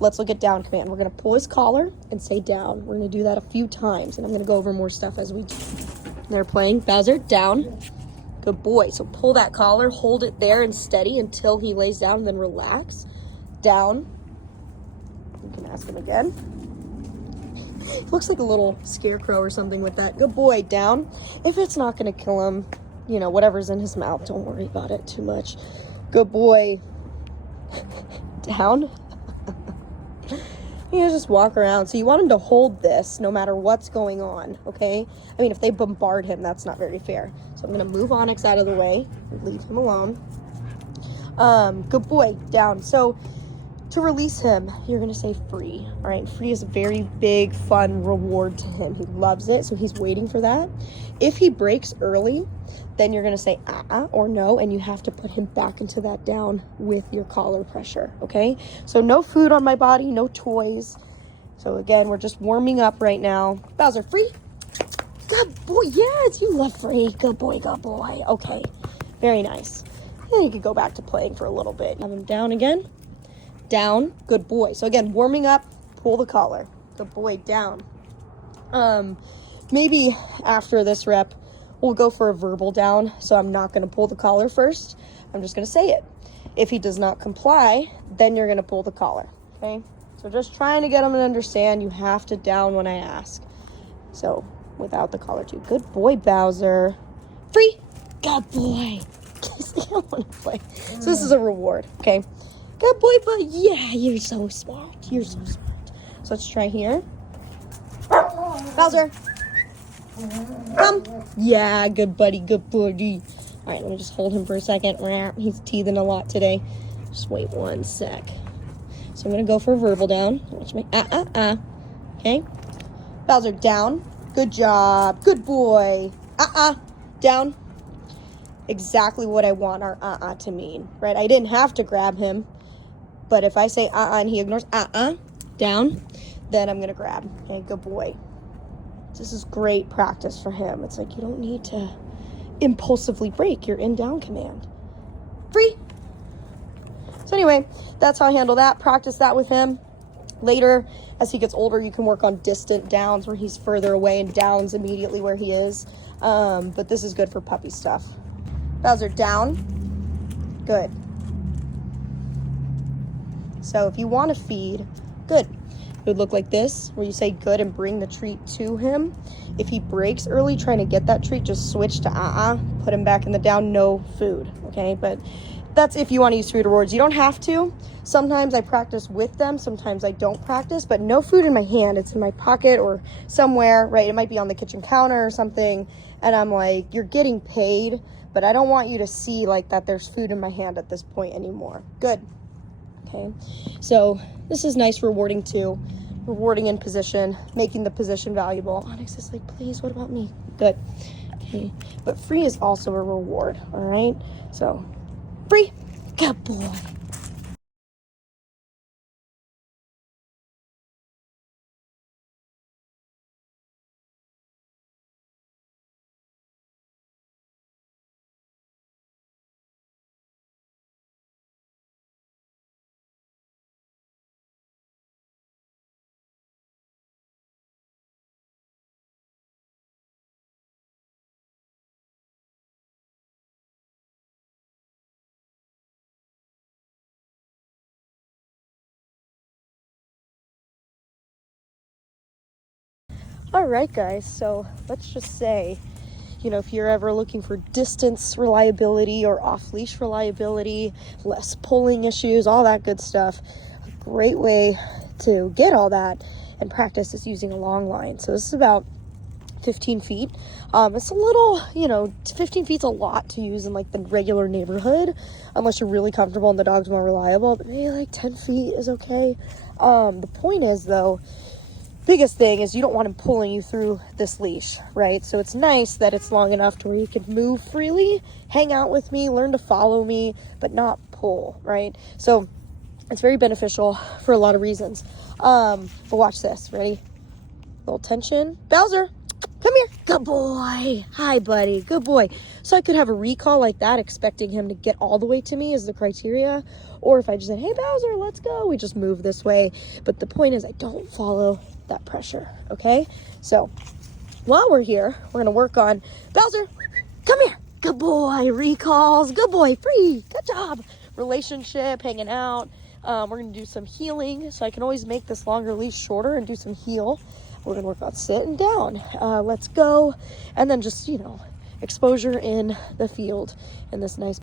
let's look at down command. We're going to pull his collar and say down. We're going to do that a few times, and I'm going to go over more stuff as we do. They're playing. Bowser, down. Good boy. So pull that collar, hold it there and steady until he lays down, then relax. Down. You can ask him again. Looks like a little scarecrow or something with that. Good boy. Down. If it's not going to kill him, you know, whatever's in his mouth, don't worry about it too much. Good boy. Down. You just walk around. So you want him to hold this no matter what's going on, okay? I mean, if they bombard him, that's not very fair. So I'm going to move Onyx out of the way. Leave him alone. Good boy. Down. So to release him, you're going to say free, all right? Free is a very big, fun reward to him. He loves it, so he's waiting for that. If he breaks early, then you're going to say or no, and you have to put him back into that down with your collar pressure, okay? So no food on my body, no toys. So again, we're just warming up right now. Bowser, free. Good boy. Yes, you love free. Good boy, good boy. Okay, very nice. And you could go back to playing for a little bit. Have him down again. Down. Good boy. So again, warming up, pull the collar. Good boy, down. Maybe after this rep, we'll go for a verbal down. So I'm not going to pull the collar first. I'm just going to say it. If he does not comply, then you're going to pull the collar. Okay? So just trying to get him to understand you have to down when I ask. So without the collar too. Good boy, Bowser. Free. Good boy. I don't want to play. So this is a reward. Okay? Good boy, but yeah, you're so smart. You're so smart. So let's try here. Bowser. Come. Yeah, good buddy, good buddy. All right, let me just hold him for a second. He's teething a lot today. Just wait one sec. So I'm going to go for a verbal down. Watch me. Okay. Bowser, down. Good job. Good boy. Down. Exactly what I want our to mean, right? I didn't have to grab him. But if I say and he ignores down, then I'm going to grab. Okay, good boy. This is great practice for him. It's like you don't need to impulsively break. You're in down command. Free. So anyway, that's how I handle that. Practice that with him. Later, as he gets older, you can work on distant downs where he's further away and downs immediately where he is. But this is good for puppy stuff. Bowser, down. Good. So if you want to feed, good. It would look like this, where you say good and bring the treat to him. If he breaks early trying to get that treat, just switch to put him back in the down, no food, okay? But that's if you want to use food rewards. You don't have to. Sometimes I practice with them, sometimes I don't practice, but no food in my hand. It's in my pocket or somewhere, right? It might be on the kitchen counter or something, and I'm like, you're getting paid, but I don't want you to see like that there's food in my hand at this point anymore. Good. Okay, so this is nice, rewarding too. Rewarding in position, making the position valuable. Onyx is like, please, what about me? Good. Okay, but free is also a reward, all right? So, free. Good boy. All right, guys, so let's just say, you know, if you're ever looking for distance reliability or off-leash reliability, less pulling issues, all that good stuff, a great way to get all that and practice is using a long line. So this is about 15 feet. It's a little, 15 feet's a lot to use in like the regular neighborhood, unless you're really comfortable and the dog's more reliable, but maybe like 10 feet is okay. The point is, though, biggest thing is you don't want him pulling you through this leash, right? So it's nice that it's long enough to where you can move freely, hang out with me, learn to follow me, but not pull, right? So it's very beneficial for a lot of reasons. But watch this. Ready? Little tension. Bowser. Come here. Good boy. Hi, buddy. Good boy. So I could have a recall like that, expecting him to get all the way to me is the criteria. Or if I just said, hey, Bowser, let's go, we just move this way. But the point is I don't follow that pressure, okay? So while we're here, we're going to work on Bowser. Come here. Good boy. Recalls. Good boy. Free. Good job. Relationship, hanging out. We're going to do some healing. So I can always make this longer leash shorter and do some heal. We're going to work on sitting down. Let's go. And then just, exposure in the field in this nice